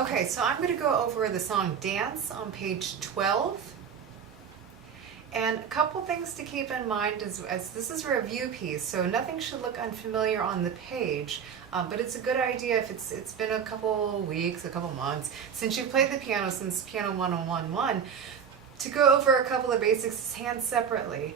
Okay, so I'm going to go over the song Dance on page 12. And a couple things to keep in mind as this is a review piece, so nothing should look unfamiliar on the page, but it's a good idea if it's been a couple weeks, a couple months since you've played the piano, since Piano 101, to go over a couple of basics hands separately.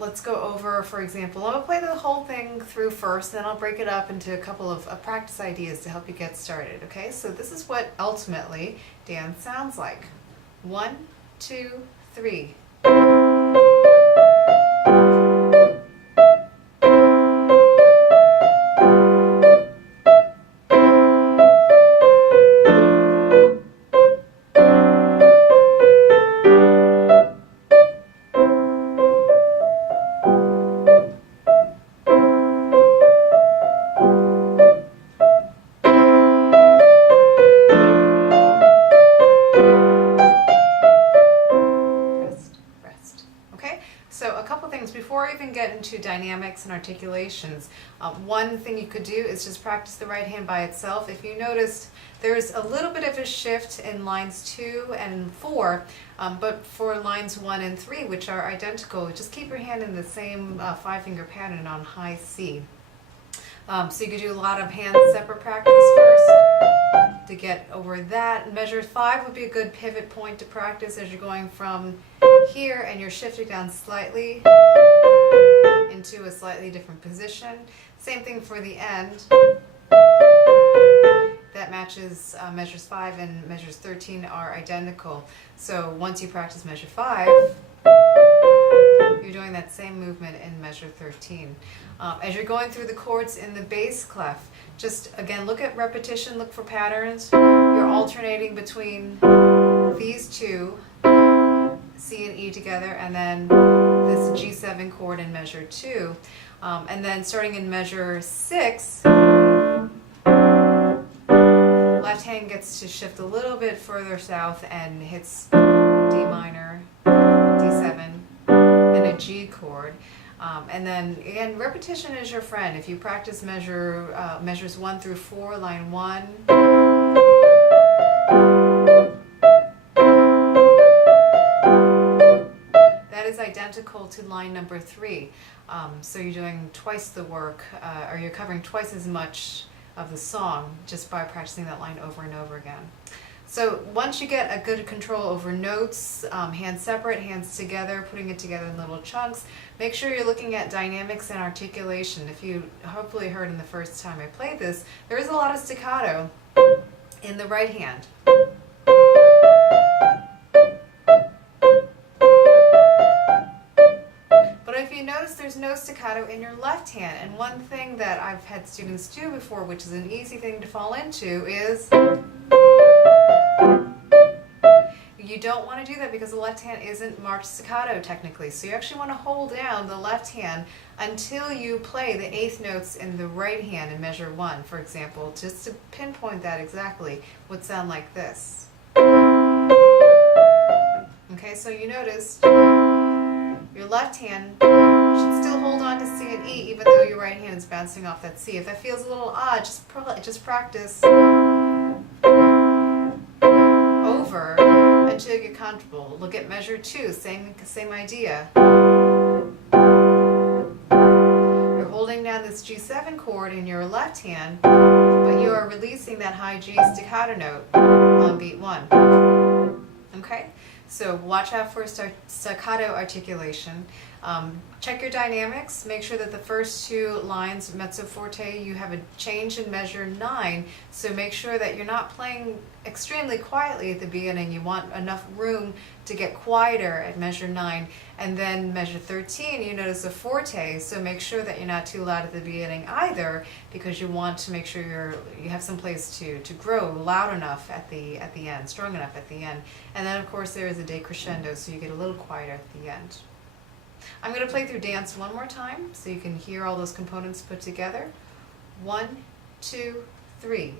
Let's go over, for example, I'm going to play the whole thing through first, then I'll break it up into a couple of practice ideas to help you get started, okay? So this is what ultimately dance sounds like. 1, 2, 3. So a couple things before I even get into dynamics and articulations. One thing you could do is just practice the right hand by itself. If you noticed, there's a little bit of a shift in lines 2 and 4, but for lines 1 and 3, which are identical, just keep your hand in the same 5-finger pattern on high C. So you could do a lot of hand separate practice first to get over that. Measure 5 would be a good pivot point to practice as you're going from here and you're shifting down slightly into a slightly different position. Same thing for the end. That matches measures 5 and measures 13 are identical. So once you practice measure 5, you're doing that same movement in measure 13. As you're going through the chords in the bass clef, just again look at repetition, look for patterns. You're alternating between these two, C and E together, and then this G7 chord in measure 2. And then starting in measure 6, left hand gets to shift a little bit further south and hits D minor, D7, and a G chord. And then again, repetition is your friend. If you practice measures 1 through 4, line 1, that is identical to line number 3. So you're doing twice the work, or you're covering twice as much of the song just by practicing that line over and over again. So once you get a good control over notes, hands separate, hands together, putting it together in little chunks, make sure you're looking at dynamics and articulation. If you hopefully heard in the first time I played this, there is a lot of staccato in the right hand. But if you notice, there's no staccato in your left hand. And one thing that I've had students do before, which is an easy thing to fall into, is you don't want to do that because the left hand isn't marked staccato technically. So you actually want to hold down the left hand until you play the 8th notes in the right hand in measure 1, for example, just to pinpoint that exactly would sound like this. Okay, so you noticed your left hand should still hold on to C and E even though your right hand is bouncing off that C. If that feels a little odd, just practice over until you get comfortable. Look at measure 2, same idea. You're holding down this G7 chord in your left hand, but you are releasing that high G staccato note on beat 1. Okay? So watch out for staccato articulation. Check your dynamics. Make sure that the first 2 lines, mezzo forte, you have a change in measure 9. So make sure that you're not playing extremely quietly at the beginning. You want enough room to get quieter at measure 9. And then measure 13, you notice a forte. So make sure that you're not too loud at the beginning either, because you want to make sure you have some place to grow loud enough at the end, strong enough at the end. And then of course there is a decrescendo, so you get a little quieter at the end. I'm going to play through dance one more time so you can hear all those components put together. 1, 2, 3.